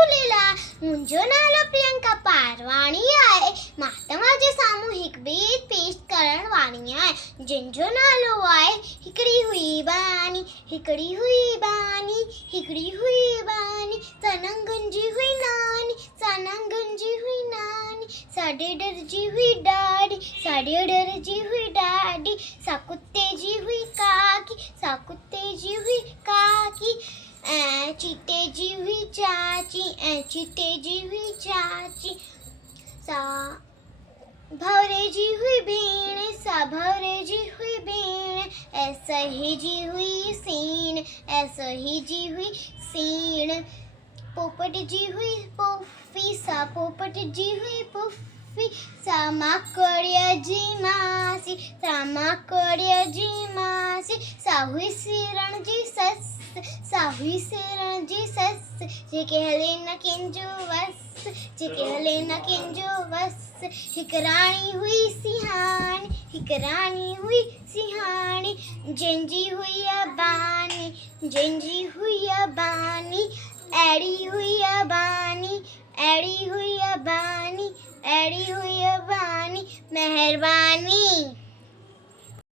झूलेलाल। मुंहिंजो नालो प्रियंका पारवाणी आहे। मां तव्हांजे साम्हूं हिकु बेत पेश करण वारी आहियां, जंहिंजो नालो आहे हिकिड़ी हुई बानी। हिकिड़ी हुई बानी, हिकिड़ी हुई बानी, सनम गुंजी हुई नानी, सनम गुंजी हुई नानी। साॾे डर जी हुई ॾाॾी, साॾे डर जी हुई ॾाॾी। सा कुत्ते जी हुई काकी, सा कुत्ते जी हुई काकी। ऐं चीते जी हुई चाची, ऐं चीते जी हुई चाची। सा भवरे जी हुई भेण, सा भवरे जी हुई भेण। ऐं सही जी हुई सीण, ऐं सही जी हुई सीण। पोपट जी हुई पुफी, सा पोपट जी हुई पुफी। सा माकड़िया जी मासी, सा माकड़िया जी मासी। सा हुई सिरण जी सस, सा हुई सिरण जी सस। जेके हले न कंहिंजो वस, जेके हले न कंहिंजो वस। हिकु राणी हुई सिहाणी, हिकु राणी हुई सिहाणी। जंहिंजी हुई अबानी, जंहिंजी हुई अबानी। अहिड़ी हुई अबानी, अहिड़ी हुई अबानी, अहिड़ी हुई अबानी। महिरबानी।